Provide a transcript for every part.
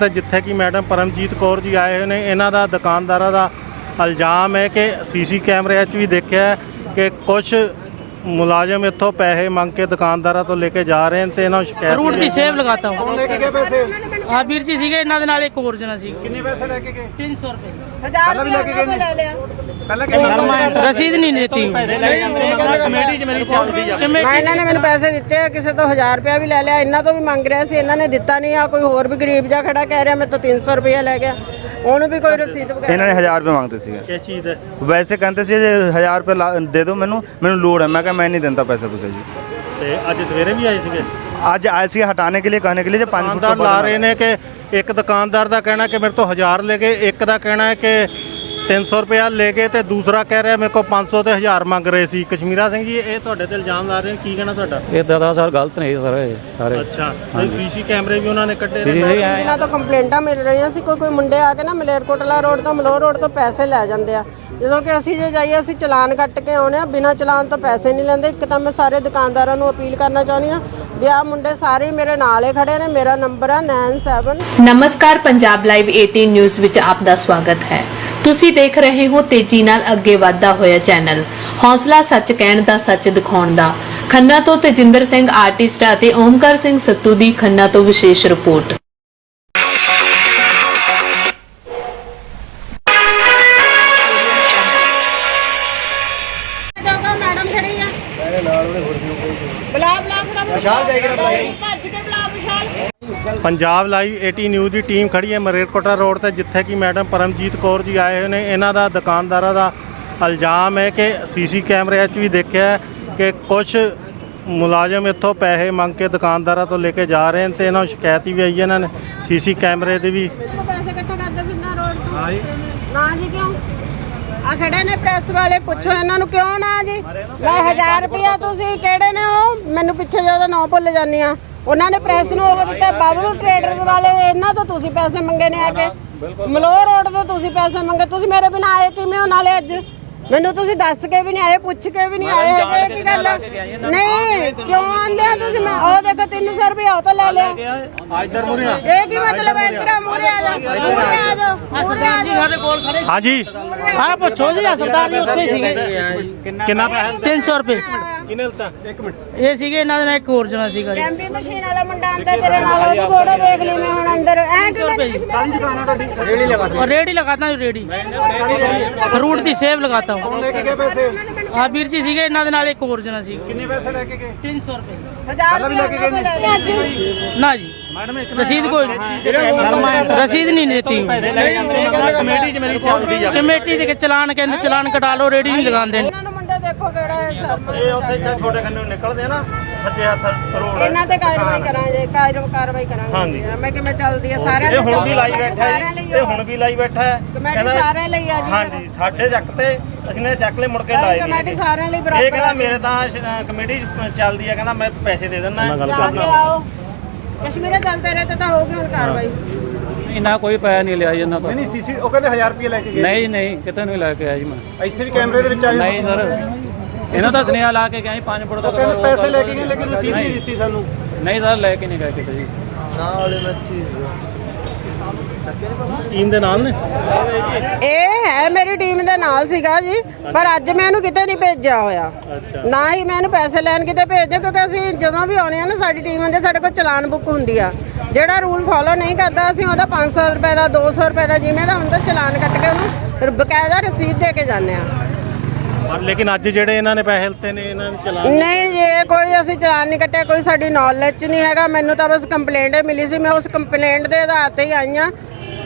ਤੇ ਜਿੱਥੇ ਕਿ ਮੈਡਮ ਪਰਮਜੀਤ ਕੌਰ ਜੀ ਆਏ ਹੋਏ ਨੇ। ਇਹਨਾਂ ਦਾ ਦੁਕਾਨਦਾਰਾਂ ਦਾ ਇਲਜ਼ਾਮ ਹੈ ਕਿ ਸੀਸੀ ਕੈਮਰਿਆਂ 'ਚ ਵੀ ਦੇਖਿਆ ਹੈ ਕਿ ਕੁਝ ਮੁਲਾਜ਼ਮ ਇੱਥੋਂ ਪੈਸੇ ਮੰਗ ਕੇ ਦੁਕਾਨਦਾਰਾਂ ਤੋਂ ਲੈ ਕੇ ਜਾ ਰਹੇ ਨੇ ਤੇ ਇਹਨਾਂ ਨੂੰ ਸ਼ਿਕਾਇਤ ਰੂਟ ਦੀ ਸੇਵ ਲਗਾਤਾ। ਹੂੰ ਕੌਣ ਲੈ ਕੇ ਗਏ ਪੈਸੇ? ਆ ਵੀਰ ਜੀ ਸੀਗੇ ਇਹਨਾਂ ਦੇ ਨਾਲ ਇੱਕ ਹੋਰ ਜਣਾ ਸੀ ਕਿੰਨੇ ਪੈਸੇ ਲੈ ਕੇ ਗਏ 300 ਰੁਪਏ ਪਹਿਲਾਂ ਵੀ ਲੈ ਕੇ ਗਏ ਨੇ ਪਹਿਲਾਂ ਕਿੰਨੇ ਰਸੀਦ ਨਹੀਂ ਦਿੱਤੀ ਕਮੇਟੀ 'ਚ ਮੇਰੀ ਚੱਲਦੀ ਆ ਨਾ ਇਹਨਾਂ ਨੇ ਮੈਨੂੰ ਪੈਸੇ ਦਿੱਤੇ ਆ ਕਿਸੇ ਤੋਂ 1000 ਰੁਪਇਆ ਵੀ ਲੈ ਲਿਆ ਇਹਨਾਂ ਤੋਂ ਵੀ ਮੰਗ ਰਿਹਾ ਸੀ ਇਹਨਾਂ ਨੇ ਦਿੱਤਾ ਨਹੀਂ ਆ ਕੋਈ ਹੋਰ ਵੀ ਗਰੀਬ ਜਿਹਾ ਖੜਾ ਕਹਿ ਰਿਹਾ ਮੇਰੇ ਤੋਂ 300 ਰੁਪਇਆ ਲੈ ਗਿਆ ਉਹਨੂੰ ਵੀ ਕੋਈ ਰਸੀਦ ਵਗੈਰਾ ਇਹਨਾਂ ਨੇ 1000 ਰੁਪਏ ਮੰਗਦੇ ਸੀਗੇ ਕਿਸ ਚੀਜ਼ ਦੇ ਵੈਸੇ ਕਹਿੰਦੇ ਸੀ ਜੇ 1000 ਰੁਪਏ ਲਾ- ਦੇ ਦਿਓ ਮੈਨੂੰ ਮੈਨੂੰ ਲੋੜ ਹੈ ਮੈਂ ਕਿਹਾ ਮੈਂ ਨਹੀਂ ਦਿੰਦਾ ਪੈਸੇ ਪੂਸੇ ਜੀ ਤੇ ਅੱਜ ਸਵੇਰੇ ਵੀ ਆਏ ਸੀਗੇ ਅੱਜ ਆਏ ਸੀ ਹਟਾਣੇ ਕੇ ਲਈ ਕਹਨੇ ਕੇ ਲਈ ਜੇ 5 ਫੁੱਟ ਦੁਕਾਨਦਾਰ ਲਾ ਰਹੇ ਨੇ ਕਿ ਇੱਕ ਦੁਕਾਨਦਾਰ ਦਾ ਕਹਿਣਾ ਕਿ ਮੇਰੇ ਤੋਂ ਹਜ਼ਾਰ ਲੈ ਗਏ ਇੱਕ ਦਾ ਕਹਿਣਾ ਹੈ ਕਿ 300 ਰੁਪਇਆ ਲੈ ਗਏ ਤੇ ਦੂਸਰਾ ਕਹਿ ਰਿਹਾ ਮੇਰੇ ਕੋਲ 500 ਤੇ 1000 ਮੰਗ ਰਹੇ ਸੀ। ਕਸ਼ਮੀਰਾ ਸਿੰਘ ਜੀ ਇਹ ਤੁਹਾਡੇ ਤੇ ਇਲਜ਼ਾਮ ਲਾ ਰਹੇ ਨੇ ਕੀ ਕਹਿਣਾ ਤੁਹਾਡਾ? ਇਹ ਦਾਦਾ ਸਰ ਗਲਤ ਨੇ ਸਰ ਇਹ ਸਾਰੇ। ਅੱਛਾ। ਸੀਸੀ ਕੈਮਰੇ ਵੀ ਉਹਨਾਂ ਨੇ ਕੱਢੇ ਸੀ ਨੇ ਜੀ ਐ ਇਹਨਾਂ ਤੋਂ ਕੰਪਲੇਂਟਾਂ ਮਿਲ ਰਹੀਆਂ ਸੀ ਕੋਈ ਕੋਈ ਮੁੰਡੇ ਆ ਕੇ ਨਾ ਮਲੇਰਕੋਟਲਾ ਰੋਡ ਤੋਂ ਮਲੋਹ ਰੋਡ ਤੋਂ ਪੈਸੇ ਲੈ ਜਾਂਦੇ ਆ। ਜਦੋਂ ਕਿ ਅਸੀਂ ਜੇ ਜਾਈਏ ਅਸੀਂ ਚਲਾਨ ਕੱਟ ਕੇ ਆਉਨੇ ਆ ਬਿਨਾਂ ਚਲਾਨ ਤੋਂ ਪੈਸੇ ਨਹੀਂ ਲੈਂਦੇ। ਇੱਕ ਤਾਂ ਮੈਂ ਸਾਰੇ ਦੁਕਾਨਦਾਰਾਂ ਨੂੰ ਅਪੀਲ ਕਰਨਾ ਚਾਹੁੰਦੀ ਆ ਵੀ ਆਹ ਮੁੰਡੇ ਸਾਰੇ ਮੇਰੇ ਨਾਲ ਹੀ ਖੜੇ ਨੇ ਮੇਰਾ ਨੰਬਰ ਆ 97 ਨਮਸਕਾਰ ਪੰਜਾਬ ਲਾਈਵ 18 ਨਿਊਜ਼ ਵਿੱਚ ਆਪ ਦਾ ਸਵਾਗਤ ਹੈ। ਤੁਸੀਂ ਦੇਖ ਰਹੇ ਹੋ ਤੇਜ਼ੀ ਨਾਲ ਅੱਗੇ ਵਧਦਾ ਹੋਇਆ ਚੈਨਲ। ਹੌਸਲਾ ਸੱਚ ਕਹਿਣ ਦਾ ਸੱਚ ਦਿਖਾਉਣ ਦਾ। ਖੰਨਾ ਤੋਂ ਤੇਜਿੰਦਰ ਸਿੰਘ ਆਰਟਿਸਟ ਅਤੇ ਓਮਕਾਰ ਸਿੰਘ ਸੱਤੂ ਦੀ ਖੰਨਾ ਤੋਂ ਵਿਸ਼ੇਸ਼ ਰਿਪੋਰਟ। ਬੁਲਾ ਬੁਲਾ ਬੁਲਾ ਬੁਲਾ। ਪੰਜਾਬ ਲਾਈਵ 80 ਨਿਊਜ਼ ਦੀ ਟੀਮ ਖੜੀ ਹੈ ਮਰੇਰਕੋਟਾ ਰੋਡ ਤੇ ਜਿੱਥੇ ਕਿ ਮੈਡਮ ਪਰਮਜੀਤ ਕੌਰ ਜੀ ਆਏ ਹੋਏ ਨੇ। ਇਹਨਾਂ ਦਾ ਦੁਕਾਨਦਾਰਾਂ ਦਾ ਇਲਜ਼ਾਮ ਹੈ ਕਿ ਸੀਸੀ ਕੈਮਰਿਆਂ 'ਚ ਵੀ ਦੇਖਿਆ ਹੈ ਕਿ ਕੁਝ ਮੁਲਾਜ਼ਮ ਇੱਥੋਂ ਪੈਸੇ ਮੰਗ ਕੇ ਦੁਕਾਨਦਾਰਾਂ ਤੋਂ ਲੈ ਕੇ ਜਾ ਰਹੇ ਨੇ ਤੇ ਇਹਨਾਂ ਨੂੰ ਸ਼ਿਕਾਇਤ ਵੀ ਆਈ ਹੈ। ਇਹਨਾਂ ਨੇ ਸੀਸੀ ਕੈਮਰੇ ਦੀ ਵੀ ਤੋਂ ਪੈਸੇ ਇਕੱਠੇ ਕਰਦੇ ਫਿਰਨਾ ਰੋਡ ਤੋਂ? ਹਾਂ ਜੀ। ਨਾ ਜੀ ਕਿਉਂ? ਆ ਖੜੇ ਨੇ ਪ੍ਰੈਸ ਵਾਲੇ ਪੁੱਛੋ ਇਹਨਾਂ ਨੂੰ ਕਿਉਂ ਨਾ ਜੀ? ਮੈਂ 1000 ਰੁਪਇਆ ਤੁਸੀਂ ਕਿਹੜੇ ਨੇ ਉਹ? ਮੈਨੂੰ ਪਿੱਛੇ ਜ਼ਿਆਦਾ ਨਾਂ ਭੁੱਲ ਜਾਂਦੀ ਆ ਉਹਨਾਂ ਨੇ ਪ੍ਰੈਸ ਨੂੰ ਉਹ ਦਿੱਤਾ ਬਾਬਲੂ ਟ੍ਰੇਡਰਸ ਵਾਲੇ ਇਹਨਾਂ ਤੋਂ ਤੁਸੀਂ ਪੈਸੇ ਮੰਗੇ ਨੇ ਆ ਕੇ। ਮਲੋਹ ਰੋਡ ਤੋਂ ਤੁਸੀਂ ਪੈਸੇ ਮੰਗੇ ਤੁਸੀਂ ਮੇਰੇ ਬਿਨਾਂ ਆਏ ਕਿਵੇਂ ਹੋ ਨਾਲੇ ਅੱਜ? ਮੈਨੂੰ ਤੁਸੀਂ ਦੱਸ ਕੇ ਵੀ ਨਹੀਂ ਆਏ ਪੁੱਛ ਕੇ ਵੀ ਨਹੀਂ ਆਏ ਹੈਗੇ ਕੀ ਗੱਲ ਆ? ਨਹੀਂ ਕਿਉਂ ਆਂਦੇ ਆ ਤੁਸੀਂ? ਮੈਂ ਉਹ ਦੇਖੋ 300 ਰੁਪਇਆ ਉਹ ਤਾਂ ਲੈ ਲਿਆ। ਇੱਧਰ ਮੁਰਿਆ ਇਹ ਕੀ ਮਤਲਬ ਹੈ? ਇਤਰਾ ਮੂਰੇ ਆ ਜਾ ਮੂਰੇ ਆ ਜਾ ਮੂਰੇ ਆ ਜਾ ਸਾਡੇ ਕੋਲ ਖੜੇ ਹਾਂਜੀ। ਹਾਂ ਪੁੱਛੋ ਜੀ ਸਰਦਾਰ ਜੀ ਉੱਥੇ ਸੀਗੇ। ਕਿੰਨਾ ਪੈਸਾ 300 ਰੁਪਏ। ਕਿੰਨੇ ਲਿੱਤਾ ਇਹ ਸੀਗੇ ਇਹਨਾਂ ਦੇ ਨਾਲ ਇੱਕ ਹੋਰ ਜਣਾ ਸੀਗਾ ਜੀ ਐਮਬੀ ਮਸ਼ੀਨ ਵਾਲਾ ਮੁੰਡਾ ਅੰਦਰ ਤੇਰੇ ਨਾਲ ਉਹਦੀ ਫੋਟੋ ਦੇਖ ਲਈ ਮੈਂ ਹੁਣ ਅੰਦਰ ਐ ਕਿਵੇਂ ਕਾਲੀ ਦੁਕਾਨ ਆ ਤੁਹਾਡੀ और रेडी लगाता हूँ रेडी रूट ਦੀ ਸੇਵ ਲਗਾਤਾ ਹੂੰ ਕੌਣ ਲੈ ਕੇ ਗਏ ਪੈਸੇ ਆ ਵੀਰ ਜੀ ਸੀਗੇ ਇਹਨਾਂ ਦੇ ਨਾਲ ਇੱਕ ਹੋਰ ਜਣਾ ਸੀ ਕਿੰਨੇ ਪੈਸੇ ਲੈ ਕੇ ਗਏ 300 ਰੁਪਏ ਹਜ਼ਾਰ ਵੀ ਲੈ ਕੇ ਗਏ ਨੇ ਨਾ ਜੀ ਰਸੀਦ ਕੋਈ ਨਹੀਂ ਰਸੀਦ ਨਹੀਂ ਦਿੱਤੀ ਕਮੇਟੀ 'ਚ ਮੇਰੀ ਚੱਲਦੀ ਆ ਕਮੇਟੀ ਦੇ ਚਲਾਨ ਕਹਿੰਦੇ ਚਲਾਨ ਕਟਾ ਲਓ ਰੇਡੀ ਨਹੀਂ ਲਗਾਉਂਦੇ ਇਹਨਾਂ ਨੂੰ ਮੁੰਡਾ ਦੇਖੋ ਕਿਹੜਾ ਹੈ ਸ਼ਰਮ ਛੋਟੇ ਖੰਨੇ ਨਿਕਲਦੇ ਆ ਨਾ ਸੱਜੇ ਹੱਥ ਰੋਡ ਇਹਨਾਂ ਤੇ ਕਾਰਵਾਈ ਕਰਾਂਗੇ ਕਾਰ- ਕਾਰਵਾਈ ਕਰਾਂਗੇ। ਮੈਂ ਕਿਵੇਂ ਚੱਲਦੀ ਆ? ਸਾਰਿਆਂ ਇਹ ਦੇ ਹੁਣ ਵੀ ਲਾਈ ਕਮੇਟੀ ਬੈਠਾ ਸਾਰਿਆਂ ਲਈ ਹੈ ਇਹ ਹੁਣ ਵੀ ਲਾਈ ਬੈਠਾ ਹੈ। ਕਮੇਟੀ ਸਾਰਿਆਂ ਲਈ ਆ ਜੀ ਹਾਂਜੀ ਸਾਡੇ ਚੱਕ ਤੇ ਅਸੀਂ ਨੇ ਚੱਕ ਲੈ ਮੁੜ ਕੇ ਲਾਏ ਕਮੇਟੀ ਨਹੀਂ ਸਾਰਿਆਂ ਲਈ ਇਹ ਬਰਾਬਰ ਕਹਿੰਦਾ ਮੇਰੇ ਤਾਂ ਸ਼- ਕਮੇਟੀ ਚ ਚੱਲਦੀ ਹੈ ਕਹਿੰਦਾ ਮੈਂ ਪੈਸੇ ਦੇ ਦਿੰਦਾ। ਹੈ। ਜਾ ਕੇ ਆਓ। ਕਸ਼ਮੀਰੇ ਚੱਲਦੇ ਰਹੇ ਤਾਂ ਹੋਊਗੀ ਹੁਣ ਕਾਰਵਾਈ। ਇਹਨਾਂ ਕੋਈ ਪੈਸਾ ਨਹੀਂ ਲਿਆ ਜੀ ਇਹਨਾਂ ਤੋਂ। ਨਹੀਂ ਸੀਸੀ ਉਹ ਕਹਿੰਦੇ 1000 ਰੁਪਏ ਲੈ ਕੇ ਗਏ। ਨਹੀਂ ਨਹੀਂ ਕਿਤੇ ਨਹੀਂ ਲੈ ਕੇ ਆਇਆ ਜੀ ਮੈਂ। ਇੱਥੇ ਵੀ ਕੈਮਰੇ ਦੇ ਵਿੱਚ ਆਏ ਨਹੀਂ ਸਰ। ਇਹਨਾਂ ਦਾ ਸੁਨੇਹਾ ਲਾ ਕੇ ਗਿਆ ਜੀ 5 ਫੁੱਟ ਦਾ ਕਹਿੰਦੇ ਪੈਸੇ ਲੈ ਕੇ ਗਏ ਲੇਕਿਨ ਰਸੀਦ ਨਹੀਂ ਦਿੱਤੀ ਸਾਨੂੰ। ਨਹੀਂ ਸਰ ਲੈ ਕੇ ਨਹੀਂ ਗਏ ਕਿਤੇ ਜੀ। ਟੀਮ ਦੇ ਨਾਲ ਨੇ? ਇਹ ਹੈ ਮੇਰੀ ਟੀਮ ਦੇ ਨਾਲ ਸੀਗਾ ਜੀ ਪਰ ਅੱਜ ਮੈਂ ਇਹਨੂੰ ਕਿਤੇ ਨਹੀਂ ਭੇਜਿਆ ਹੋਇਆ। ਨਾ ਹੀ ਮੈਂ ਇਹਨੂੰ ਪੈਸੇ ਲੈਣ ਕਿਤੇ ਭੇਜਦੇ ਕਿਉਂਕਿ ਅਸੀਂ ਜਦੋਂ ਵੀ ਆਉਂਦੇ ਆ ਨਾ ਸਾਡੀ ਟੀਮ ਹੁੰਦੀ ਸਾਡੇ ਕੋਲ ਚਲਾਨ ਬੁੱਕ ਹੁੰਦੀ ਆ। ਜਿਹੜਾ ਰੂਲ ਫਾਲੋ ਨਹੀਂ ਕਰਦਾ ਅਸੀਂ ਉਹਦਾ 500 ਰੁਪਏ ਦਾ 200 ਰੁਪਏ ਦਾ ਜਿਵੇਂ ਦਾ ਹੁੰਦਾ ਚਲਾਨ ਕੱਟ ਕੇ ਉਹਨੂੰ ਬਕਾਇਦਾ ਰਸੀਦ ਦੇ ਕੇ ਜਾਂਦੇ ਆ। ਪਰ ਲੇਕਿਨ ਅੱਜ ਜਿਹੜੇ ਇਹਨਾਂ ਨੇ ਪੈਸੇ ਲਿੱਤੇ ਨੇ ਇਹਨਾਂ ਨੇ ਚਲਾ ਨਹੀਂ ਜੀ ਇਹ ਕੋਈ ਅਸੀਂ ਚਲਾਨ ਨਹੀਂ ਕੱਟਿਆ ਕੋਈ ਸਾਡੀ ਨੌਲੇਜ ਨਹੀਂ ਹੈਗਾ। ਮੈਨੂੰ ਤਾਂ ਬਸ ਕੰਪਲੇਂਟ ਮਿਲੀ ਸੀ ਮੈਂ ਉਸ ਕੰਪਲੇਂਟ ਦੇ ਆਧਾਰ ਤੇ ਹੀ ਆਈ ਹਾਂ।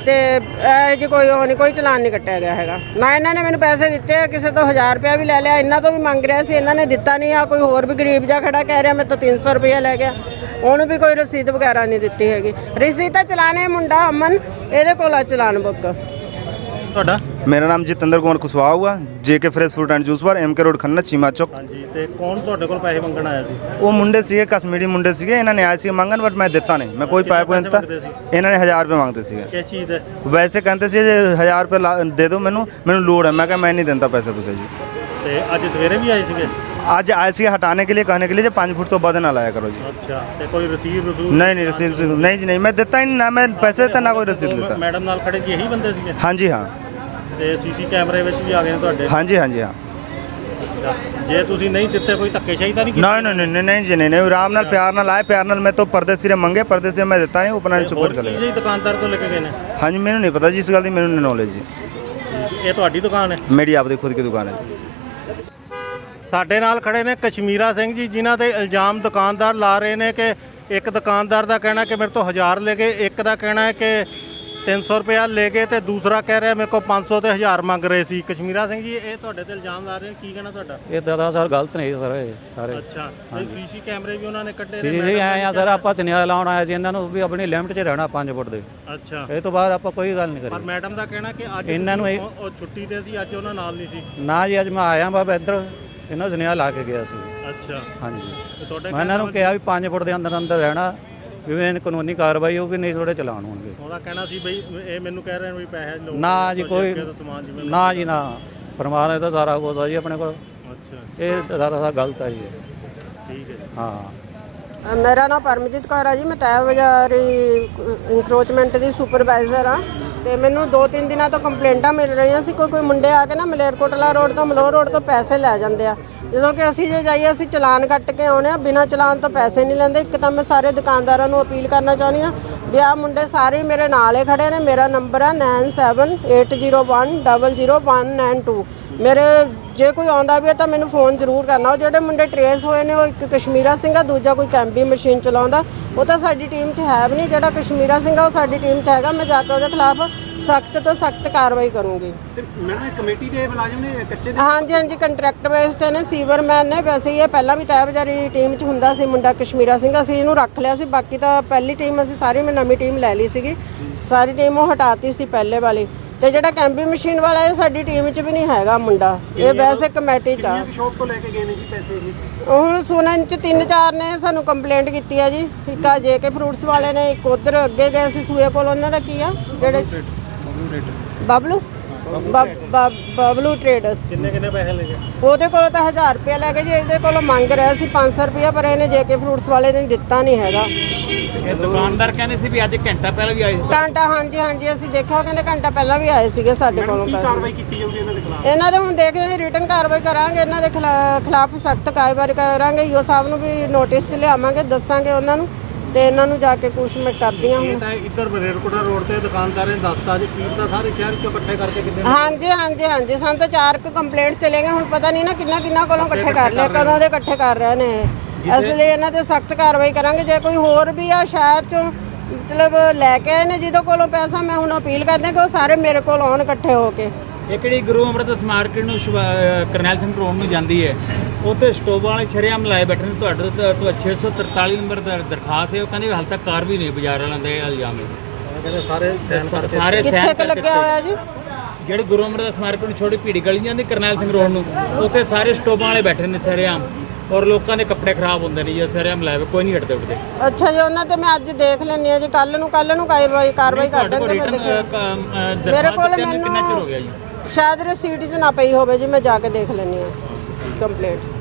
ਤੇ ਇਹ ਜੀ ਕੋਈ ਉਹ ਨਹੀਂ ਕੋਈ ਚਲਾਨ ਨਹੀਂ ਕੱਟਿਆ ਗਿਆ ਹੈਗਾ। ਨਾ ਇਹਨਾਂ ਨੇ ਮੈਨੂੰ ਪੈਸੇ ਦਿੱਤੇ ਆ, ਕਿਸੇ ਤੋਂ 1000 ਰੁਪਇਆ ਵੀ ਲੈ ਲਿਆ ਇਹਨਾਂ ਤੋਂ ਵੀ ਮੰਗ ਰਿਹਾ ਸੀ ਇਹਨਾਂ ਨੇ ਦਿੱਤਾ ਨਹੀਂ ਆ ਕੋਈ ਹੋਰ ਵੀ ਗਰੀਬ ਜਿਹਾ ਖੜਾ ਕਹਿ ਰਿਹਾ ਮੇਰੇ ਤੋਂ 300 ਰੁਪਇਆ ਲੈ ਗਿਆ। ਉਹਨੂੰ ਵੀ ਕੋਈ ਰਸੀਦ ਵਗੈਰਾ ਨਹੀਂ ਦਿੱਤੀ ਹੈਗੀ। ਰਸੀਦ ਤਾਂ ਚਲਾਣੇ ਮੁੰਡਾ ਅਮਨ ਇਹਦੇ ਕੋਲ ਆ ਚਲਾਨ ਬੁੱਕ। ਤੁਹਾਡਾ? मेरा नाम जितेंद्र कुमार कुशवाहा हुआ JK fresh fruit and juice bar M K road Khanna Cheema Chowk ਹਾਂਜੀ ਤੇ ਕੌਣ ਤੁਹਾਡੇ ਕੋਲ ਪੈਸੇ ਮੰਗਣ ਆਇਆ ਸੀ ਉਹ ਮੁੰਡੇ ਸੀਗੇ ਕਸ਼ਮੀਰੀ ਮੁੰਡੇ ਸੀਗੇ ਇਹਨਾਂ ਨੇ ਆਏ ਸੀ ਮੰਗਣ ਬਟ ਮੈਂ ਦਿੱਤਾ ਨਹੀਂ ਮੈਂ ਕੋਈ ਪੈਪ ਨਹੀਂ ਦਿੱਤਾ ਇਹਨਾਂ ਨੇ 1000 ਰੁਪਏ ਮੰਗਦੇ ਸੀਗੇ ਕਿਸ ਚੀਜ਼ ਦੇ ਵੈਸੇ ਕਹਿੰਦੇ ਸੀ ਜੇ 1000 ਰੁਪਏ ਲਾ- ਦੇ ਦਿਓ ਮੈਨੂੰ ਮੈਨੂੰ ਲੋੜ ਹੈ ਮੈਂ ਕਿਹਾ ਮੈਂ ਨਹੀਂ ਦਿੰਦਾ ਪੈਸੇ ਪੂਸੇ ਜੀ ਤੇ ਅੱਜ ਸਵੇਰੇ ਵੀ ਆਏ ਸੀਗੇ आज आए सी हटाने के लिए कहने के लिए जो पाँच फुट तो बाद ना लाया करो जी ਅੱਛਾ ਤੇ ਕੋਈ ਰਸੀਦ ਰਸੂਦ नहीं नहीं रसीद रसीद- नहीं जी नहीं मैं देता ही नहीं ना मैं पैसे देता ना कोई रसीद देता ਮੈਡਮ ਨਾਲ ਖੜੇ ਸੀ ਇਹੀ ਬੰਦੇ ਸੀਗੇ हाँ जी हाँ ਤੇ ਸੀਸੀ ਕੈਮਰੇ ਵਿੱਚ ਵੀ ਆ ਗਏ ਨੇ ਤੁਹਾਡੇ हाँ जी हाँ जी हाँ ਅੱਛਾ ਜੇ ਤੁਸੀਂ ਨਹੀਂ ਦਿੱਤੇ ਕੋਈ ਧੱਕੇਸ਼ਾਹੀ ਤਾਂ ਨਹੀਂ ਕੀਤੀ नहीं नहीं नहीं नहीं जी नहीं नहीं राम नाल प्यार नाल आए प्यार नाल मैं तो पर्दे सिरे मंगे पर्दे से मैं देता नहीं अपना ਹੋਰ चुप ਕੀ चलेगा ਜੀ ਦੁਕਾਨਦਾਰ ਤੋਂ ਲੈ ਕੇ ਗਏ ਨੇ हाँ जी मैंने नहीं पता जी इस गल की मैंने नॉलेज जी ਇਹ ਤੁਹਾਡੀ ਦੁਕਾਨ ਹੈ मेरी आपकी खुद की दुकान है जी ਸਾਡੇ ਨਾਲ ਖੜੇ ਨੇ ਕਸ਼ਮੀਰਾ ਸਿੰਘ ਜੀ ਜਿਨ੍ਹਾਂ ਤੇ ਇਲਜ਼ਾਮ ਦੁਕਾਨਦਾਰ ਲਾ ਰਹੇ ਨੇ ਕਿ ਇੱਕ ਦੁਕਾਨਦਾਰ ਦਾ ਕਹਿਣਾ ਕਿ ਮੇਰੇ ਤੋਂ 1000 ਲੈ ਗਏ ਇੱਕ ਦਾ ਕਹਿਣਾ ਹੈ ਕਿ 300 ਰੁਪਇਆ ਲੈ ਗਏ ਤੇ ਦੂਸਰਾ ਕਹਿ ਰਿਹਾ ਮੇਰੇ ਕੋਲ 500 ਤੇ 1000 ਮੰਗ ਰਹੇ ਸੀ। ਕਸ਼ਮੀਰਾ ਸਿੰਘ ਜੀ ਇਹ ਤੁਹਾਡੇ ਤੇ ਇਲਜ਼ਾਮ ਲਾ ਰਹੇ ਨੇ ਕੀ ਕਹਿਣਾ ਤੁਹਾਡਾ? ਇਹ ਦਾਦਾ ਸਰ ਗਲਤ ਸਰ ਇਹ ਸਾਰੇ ਅੱਛਾ ਤੇ ਸੀਸੀ ਕੈਮਰੇ ਵੀ ਉਹਨਾਂ ਨੇ ਕੱਢੇ ਸੀ ਨੇ ਜੀ ਆਏ ਆ ਸਰ ਆਪਾਂ ਚਨਿਆ ਲਾਉਣ ਆਏ ਸੀ ਇਹਨਾਂ ਨੂੰ ਵੀ ਆਪਣੀ ਲਿਮਟ 'ਚ ਰਹਿਣਾ 5 ਫੁੱਟ ਦੇ। ਅੱਛਾ। ਇਹ ਤੋਂ ਬਾਅਦ ਆਪਾਂ ਕੋਈ ਗੱਲ ਨਹੀਂ ਪਰ ਕਰੀ ਮੈਡਮ ਦਾ ਕਹਿਣਾ ਕਿ ਅੱਜ ਇਹਨਾਂ ਨੂੰ ਉਹ ਛੁੱਟੀ ਤੇ ਸੀ ਅੱਜ ਉਹਨਾਂ ਨਾਲ ਨਹੀਂ ਸੀ। ਨਾ ਜੀ ਅੱਜ ਮੈਂ ਆਇਆ ਬਾਬਾ ਇੱਧਰ ਇਹਨਾਂ ਸੁਨੇਹਾ ਲਾ ਕੇ ਗਿਆ ਸੀ। ਅੱਛਾ। ਹਾਂਜੀ। ਮੈਂ ਇਹਨਾਂ ਨੂੰ ਕਿਹਾ ਵੀ 5 ਫੁੱਟ ਦੇ ਅੰਦਰ ਅੰਦਰ ਰਹਿਣਾ। ਵੀ ਇਹਨਾਂ ਕਾਨੂੰਨੀ ਕਾਰਵਾਈ ਹੋਊਗੀ ਨਹੀਂ ਥੋੜੇ ਚਲਾਨ ਹੋਣਗੇ। ਉਹਦਾ ਕਹਿਣਾ ਸੀ ਬਈ ਇਹ ਮੈਨੂੰ ਕਹਿ ਰਹੇ ਨੇ ਵੀ ਪੈਸੇ ਲਓ ਨਾ ਜੀ ਕੋਈ ਜਿਵੇਂ ਨਾ ਜੀ ਨਾ। ਪਰਮਾਤਮਾ ਦਾ ਸਾਰਾ ਕੁਝ ਆ ਜੀ ਆਪਣੇ ਕੋਲ। ਅੱਛਾ। ਇਹ ਸਾਰਾ ਸਾਰਾ ਗਲਤ ਹੈ ਜੀ। ਠੀਕ ਹੈ ਹਾਂ। ਮੇਰਾ ਨਾਮ ਪਰਮਜੀਤ ਕੌਰ ਹੈ ਜੀ ਮੈਂ ਤੈ ਬਾਜ਼ਾਰੀ ਇਨਕਰੋਚਮੈਂਟ ਦੀ ਸੁਪਰਵਾਈਜ਼ਰ ਆ। ਤੇ ਮੈਨੂੰ 2-3 ਦਿਨਾਂ ਤੋਂ ਕੰਪਲੇਂਟਾਂ ਮਿਲ ਰਹੀਆਂ ਸੀ। ਕੋਈ ਕੋਈ ਮੁੰਡੇ ਆ ਕੇ ਨਾ ਮਲੇਰਕੋਟਲਾ ਰੋਡ ਤੋਂ, ਮਲੋਹ ਰੋਡ ਤੋਂ ਪੈਸੇ ਲੈ ਜਾਂਦੇ ਆ। ਜਦੋਂ ਕਿ ਅਸੀਂ ਜੇ ਜਾਈਏ, ਅਸੀਂ ਚਲਾਨ ਕੱਟ ਕੇ ਆਉਣੇ ਆ। ਬਿਨਾਂ ਚਲਾਨ ਤੋਂ ਪੈਸੇ ਨਹੀਂ ਲੈਂਦੇ। ਇੱਕ ਤਾਂ ਮੈਂ ਸਾਰੇ ਦੁਕਾਨਦਾਰਾਂ ਨੂੰ ਅਪੀਲ ਕਰਨਾ ਚਾਹੁੰਦੀ ਆ ਵੀ ਆ ਮੁੰਡੇ ਸਾਰੇ ਹੀ ਮੇਰੇ ਨਾਲ ਹੀ ਖੜੇ ਨੇ। ਮੇਰਾ ਨੰਬਰ ਹੈ 9780100192 ਮੇਰੇ ਜੇ ਕੋਈ ਆਉਂਦਾ ਵੀ ਹੈ ਤਾਂ ਮੈਨੂੰ ਫੋਨ ਜ਼ਰੂਰ ਕਰਨਾ। ਉਹ ਜਿਹੜੇ ਮੁੰਡੇ ਟਰੇਸ ਹੋਏ ਨੇ, ਉਹ ਇੱਕ ਕਸ਼ਮੀਰਾ ਸਿੰਘ ਆ, ਦੂਜਾ ਕੋਈ ਕੈਂਪੀ ਮਸ਼ੀਨ ਚਲਾਉਂਦਾ। ਉਹ ਤਾਂ ਸਾਡੀ ਟੀਮ 'ਚ ਹੈ ਵੀ ਨਹੀਂ। ਜਿਹੜਾ ਕਸ਼ਮੀਰਾ ਸਿੰਘ ਆ, ਉਹ ਸਾਡੀ ਟੀਮ 'ਚ ਹੈਗਾ। ਮੈਂ ਜਾ ਕੇ ਉਹਦੇ ਖਿਲਾਫ ਸਖਤ ਤੋਂ ਸਖਤ ਕਾਰਵਾਈ ਕਰੂੰਗੀ। ਤੇ ਮੈਡਮ ਕਮੇਟੀ ਦੇ ਮੁਲਾਜ਼ਮ ਨੇ ਕੱਚੇ ਹਾਂਜੀ ਹਾਂਜੀ ਕੰਟਰੈਕਟ ਬੇਸ ਤੇ ਨੇ ਸੀਵਰਮੈਨ ਨੇ। ਵੈਸੇ ਹੀ ਇਹ ਪਹਿਲਾਂ ਵੀ ਤੈਅ ਬਜ਼ਾਰੀ ਟੀਮ 'ਚ ਹੁੰਦਾ ਸੀ ਮੁੰਡਾ ਕਸ਼ਮੀਰਾ ਸਿੰਘ। ਅਸੀਂ ਇਹਨੂੰ ਰੱਖ ਲਿਆ ਸੀ ਬਾਕੀ ਤਾਂ ਪਹਿਲੀ ਟੀਮ ਅਸੀਂ ਸਾਰੀ ਮੈਂ ਨਵੀਂ ਟੀਮ ਲੈ ਲਈ ਸੀਗੀ। ਸਾਰੀ ਟੀਮ ਉਹ ਹਟਾਤੀ ਸੀ ਪਹਿਲੇ ਵਾਲੀ। ਤੇ ਜਿਹੜਾ ਕੈਂਪੀ ਮਸ਼ੀਨ ਵਾਲਾ ਇਹ ਸਾਡੀ ਟੀਮ 'ਚ ਵੀ ਨਹੀਂ ਹੈਗਾ ਮੁੰਡਾ। ਇਹ ਵੈਸੇ ਕਮੇਟੀ 'ਚ ਆ। ਸ਼ੌਪ ਤੋਂ ਲੈ ਕੇ ਗਏ ਨੇ ਜੀ ਪੈਸੇ ਇਹ? ਹੁਣ ਸੁਣਨ 'ਚ ਤਿੰਨ ਚਾਰ ਨੇ ਸਾਨੂੰ ਕੰਪਲੇਂਟ ਕੀਤੀ ਆ ਜੀ। ਇੱਕ ਆ ਜੇ ਕੇ ਫਰੂਟਸ ਵਾਲੇ ਨੇ ਇੱਕ ਉਧਰ ਅੱਗੇ ਗਏ ਸੀ ਸੂਏ ਕੋਲ ਉਹਨਾਂ ਦਾ ਕੀ ਆ? ਜਿਹੜੇ ਬਬਲੂ? ਬਬ- ਬਬ- ਬਬਲੂ ਟ੍ਰੇਡਰਸ। ਕਿੰਨੇ ਕਿੰਨੇ ਪੈਸੇ ਲੈ ਗਏ? ਉਹਦੇ ਕੋਲੋਂ ਤਾਂ 1000 ਰੁਪਏ ਲੈ ਕੇ ਜੀ ਇਹਦੇ ਕੋਲੋਂ ਮੰਗ ਰਿਹਾ ਸੀ 500 ਰੁਪਏ ਪਰ ਇਹਨੇ ਜੇਕੇ ਫਰੂਟਸ ਵਾਲੇ ਨੇ ਦਿੱਤਾ ਨਹੀਂ ਹੈਗਾ। ਇਹ ਦੁਕਾਨਦਾਰ ਕਹਿੰਦੇ ਸੀ ਵੀ ਅੱਜ ਘੰਟਾ ਪਹਿਲਾਂ ਵੀ ਆਏ ਸੀ। ਘੰਟਾ ਹਾਂਜੀ ਹਾਂਜੀ ਅਸੀਂ ਦੇਖਿਆ ਉਹ ਕਹਿੰਦੇ ਘੰਟਾ ਪਹਿਲਾਂ ਵੀ ਆਏ ਸੀਗੇ ਸਾਡੇ ਕੋਲੋਂ ਪੈਸੇ। ਕਾਰਵਾਈ ਕੀਤੀ ਜਾਊਗੀ ਇਹਨਾਂ ਦੇ ਖਿਲਾਫ? ਇਹਨਾਂ ਦੇ ਹੁਣ ਦੇਖਦੇ ਹਾਂ ਰਿਟਰਨ ਕਾਰਵਾਈ ਕਰਾਂਗੇ ਇਹਨਾਂ ਦੇ ਖਿਲਾ- ਖਿਲਾਫ ਸਖਤ ਕਾਰਵਾਈ ਕਰਾਂਗੇ। ਈਓ ਸਾਹਿਬ ਨੂੰ ਵੀ ਨੋਟਿਸ 'ਚ ਲਿਆਵਾਂਗੇ ਦੱਸਾਂਗੇ ਉਹਨਾਂ ਨੂੰ। ਤੇ ਇਹਨਾਂ ਨੂੰ ਜਾ ਕੇ ਕੁਛ ਮੈਂ ਕਰਦੀ ਹਾਂ ਇਹ ਹੁਣ। ਤਾਂ ਇੱਧਰ ਮਰੇਰਕੋਟਾ ਰੋਡ ਤੇ ਦੁਕਾਨਦਾਰ ਨੇ ਦੱਸਤਾ ਜੀ ਕੀ ਤਾਂ ਸਾਰੇ ਸ਼ਹਿਰ ਚੋਂ ਇਕੱਠੇ ਕਰਕੇ ਕਿੰਨੇ ਹਾਂਜੀ ਹਾਂਜੀ ਹਾਂਜੀ। ਸਾਨੂੰ ਤਾਂ ਚਾਰ ਕੁ ਕੰਪਲੇਂਟ ਚਲੇਗੇ ਹੁਣ ਪਤਾ ਨਹੀਂ ਨਾ ਕਿੰਨਾ ਕਿੰਨਾ ਕੋਲੋਂ ਇਕੱਠੇ ਕਰ ਲਿਆ ਕਦੋਂ ਦੇ ਇਕੱਠੇ ਕਰ ਰਹੇ ਨੇ ਇਹ। ਇਸ ਲਈ ਇਹਨਾਂ ਤੇ ਸਖਤ ਕਾਰਵਾਈ ਕਰਾਂਗੇ। ਜੇ ਕੋਈ ਹੋਰ ਵੀ ਆ ਸ਼ਹਿਰ ਚੋਂ ਮਤਲਬ ਲੈ ਕੇ ਆਏ ਨੇ ਜਿਹਦੇ ਕੋਲੋਂ ਪੈਸਾ ਮੈਂ ਹੁਣ ਅਪੀਲ ਕਰਦੇ ਕਿ ਉਹ ਸਾਰੇ ਮੇਰੇ ਕੋਲ ਆਉਣ ਇਕੱਠੇ ਹੋ ਕੇ। ਇਹ ਕਿਹੜੀ ਗੁਰੂ ਅਮਰਦਾਸ ਮਾਰਕੀਟ ਨੂੰ ਸ਼ਿਵਾ- ਅਹ ਕਰਨੈਲ ਸਿੰਘ ਰੋਡ ਨੂੰ ਜਾਂਦੀ ਹੈ? ਉੱਥੇ ਸਟੋਬਾਂ ਵਾਲੇ ਸ਼ਰੇਆਮ ਲਾਏ ਬੈਠੇ ਨੇ ਤੁਹਾਡੇ ਤੋਂ ਤਾਂ 643 ਨੰਬਰ ਦਰ ਦਰਖਾਸਤ ਹੈ ਉਹ ਕਹਿੰਦੇ ਹਾਲ ਤੱਕ ਕਾਰ ਵੀ ਨਹੀਂ ਬਾਜ਼ਾਰ ਵਾਲਿਆਂ ਦੇ ਇਲਜ਼ਾਮ ਹੈ ਕਹਿੰਦੇ ਸਾਰੇ ਸੈਨ ਸਾ- ਸਾਰੇ ਕਿੱਥੇ ਸਹਿਣ ਕੁ ਕਰਕੇ ਲੱਗਿਆ ਹੋਇਆ ਜੀ? ਜਿਹੜੇ ਗੁਰੂ ਅਮਰਦਾਸ ਮਾਰਕੀਟ ਨੂੰ ਛੋਟੀ ਭੀੜੀ ਗਲੀ ਜਾਂਦੀ ਕਰਨੈਲ ਸਿੰਘ ਰੋਡ ਨੂੰ ਉੱਥੇ ਸਾਰੇ ਸਟੋਬਾਂ ਵਾਲੇ ਬੈਠੇ ਨੇ ਸ਼ਰੇਆਮ ਔਰ ਲੋਕਾਂ ਦੇ ਕੱਪੜੇ ਖਰਾਬ ਹੁੰਦੇ ਨੇ ਜੇ ਸ਼ਰੇਆਮ ਲਾਏ ਕੋਈ ਨਹੀਂ ਹਟਦੇ ਉੱਠਦੇ। ਅੱਛਾ ਜੀ ਉਹਨਾਂ ਤੇ ਮੈਂ ਅੱਜ ਦੇਖ ਲੈਣੀ ਆ ਜੀ ਕੱਲ ਨੂੰ ਕੱਲ ਨੂੰ ਕਾਰਵਾਈ ਕਾਰਵਾਈ ਕਰ ਦਾਂਗੇ ਮੇਰੇ ਕੋਲ ਕਿੰਨਾ ਚਿਰ ਹੋ ਗਿਆ ਜੀ? ਸ਼ਾਇਦ ਰਸੀਟ 'ਚ ਨਾ ਪਈ ਹੋਵੇ ਜੀ ਮੈਂ ਜਾ ਕੇ ਦੇਖ ਲੈਣੀ ਆ ਕੰਪਲੇਂਟ